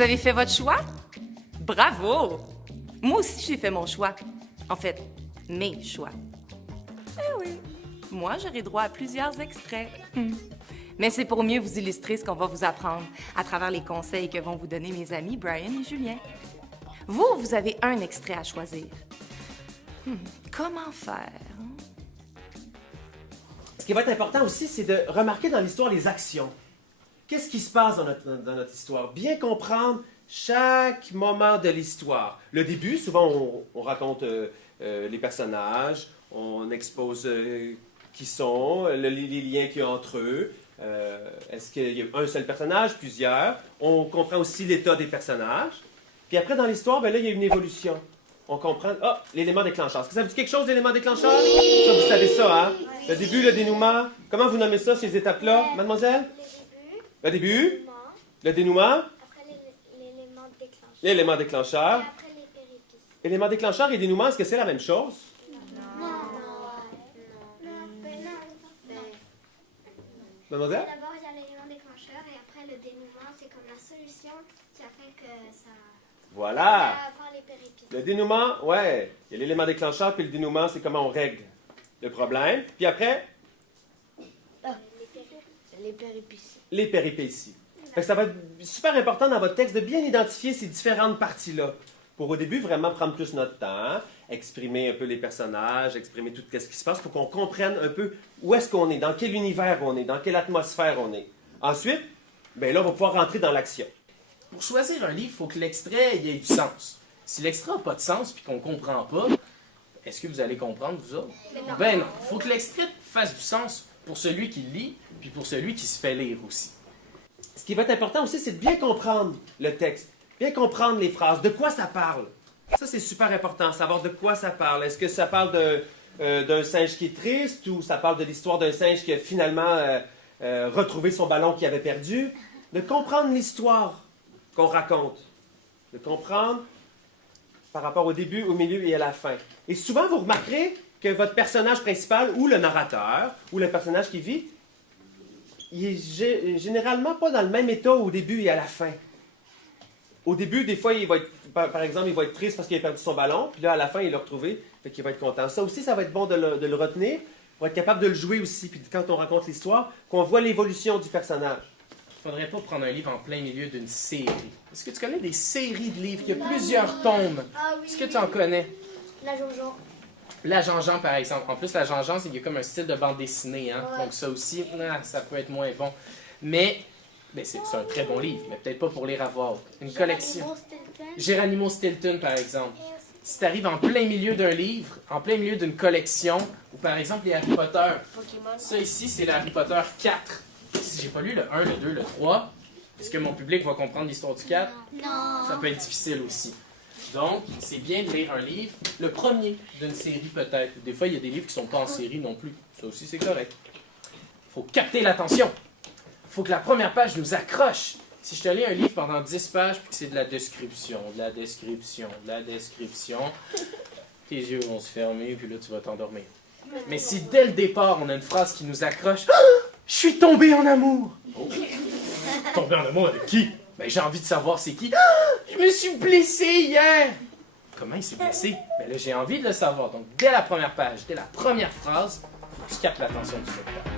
Vous avez fait votre choix? Bravo! Moi aussi, j'ai fait mon choix. En fait, mes choix. Eh oui, moi, j'aurai droit à plusieurs extraits. Mais c'est pour mieux vous illustrer ce qu'on va vous apprendre à travers les conseils que vont vous donner mes amis Brian et Julien. Vous avez un extrait à choisir. Comment faire? Ce qui va être important aussi, c'est de remarquer dans l'histoire les actions. Qu'est-ce qui se passe dans notre histoire? Bien comprendre chaque moment de l'histoire. Le début, souvent, on raconte les personnages, on expose qui sont, les liens qu'il y a entre eux. Est-ce qu'il y a un seul personnage, plusieurs? On comprend aussi l'état des personnages. Puis après, dans l'histoire, ben là, il y a une évolution. On comprend, l'élément déclencheur. Est-ce que ça vous dit quelque chose, l'élément déclencheur? Oui. Ça, vous savez ça, hein? Oui. Le début, le dénouement. Comment vous nommez ça, ces étapes-là, mademoiselle? Le début. Le dénouement. Après, l'élément déclencheur. L'élément déclencheur. Et après, les péripéties. Élément déclencheur et dénouement, est-ce que c'est la même chose? Non. Mademoiselle? D'abord, il y a l'élément déclencheur et après, le dénouement, c'est comme la solution qui a fait que ça... Voilà. Avant les péripéties. Le dénouement, ouais. Il y a l'élément déclencheur, puis le dénouement, c'est comment on règle le problème. Puis après, Les péripéties. les péripéties. Fait que ça va être super important dans votre texte de bien identifier ces différentes parties-là. Pour au début, vraiment prendre plus notre temps, exprimer un peu les personnages, exprimer tout ce qui se passe pour qu'on comprenne un peu où est-ce qu'on est, dans quel univers on est, dans quelle atmosphère on est. Ensuite, ben là, on va pouvoir rentrer dans l'action. Pour choisir un livre, il faut que l'extrait ait du sens. Si l'extrait n'a pas de sens et qu'on ne comprend pas, est-ce que vous allez comprendre, vous autres? Ben non. Il faut que l'extrait fasse du sens pour celui qui lit puis pour celui qui se fait lire aussi. Ce qui va être important aussi, c'est de bien comprendre le texte, bien comprendre les phrases, de quoi ça parle. Ça, c'est super important, savoir de quoi ça parle. Est-ce que ça parle d'un singe qui est triste ou ça parle de l'histoire d'un singe qui a finalement retrouvé son ballon qu'il avait perdu? De comprendre l'histoire qu'on raconte. De comprendre par rapport au début, au milieu et à la fin. Et souvent, vous remarquerez que votre personnage principal ou le narrateur ou le personnage qui vit, il est généralement pas dans le même état au début et à la fin. Au début, des fois, il va être, par exemple, il va être triste parce qu'il a perdu son ballon, puis là, à la fin, il l'a retrouvé, fait qu'il va être content. Ça aussi, ça va être bon de le retenir, pour être capable de le jouer aussi, puis quand on raconte l'histoire, qu'on voit l'évolution du personnage. Il ne faudrait pas prendre un livre en plein milieu d'une série. Est-ce que tu connais des séries de livres? Il y a plusieurs tomes. Ah oui. Est-ce que tu en connais? La Jean-Jean. La Jean-Jean, par exemple. En plus, la Jean-Jean, il y a comme un style de bande dessinée. Hein? Ouais. Donc ça aussi, ça peut être moins bon. Mais c'est un très bon livre, mais peut-être pas pour lire à voix haute. Une collection. Geronimo Stilton, par exemple. Si tu arrives en plein milieu d'un livre, en plein milieu d'une collection, ou par exemple les Harry Potter. Pokémon. Ça ici, c'est le Harry Potter 4. Si j'ai pas lu le 1, le 2, le 3, est-ce que mon public va comprendre l'histoire du 4? Non. Ça peut être difficile aussi. Donc, c'est bien de lire un livre, le premier d'une série peut-être. Des fois, il y a des livres qui ne sont pas en série non plus. Ça aussi, c'est correct. Il faut capter l'attention. Il faut que la première page nous accroche. Si je te lis un livre pendant 10 pages, puis que c'est de la description, de la description, de la description, tes yeux vont se fermer, puis là, tu vas t'endormir. Mais si dès le départ, on a une phrase qui nous accroche, « Je suis tombé en amour! Oh. » Tombé en amour avec qui? Ben, j'ai envie de savoir c'est qui. « Je me suis blessé hier! » Comment il s'est blessé? Ben là, j'ai envie de le savoir. Donc, dès la première page, dès la première phrase, il faut que tu captes l'attention du lecteur.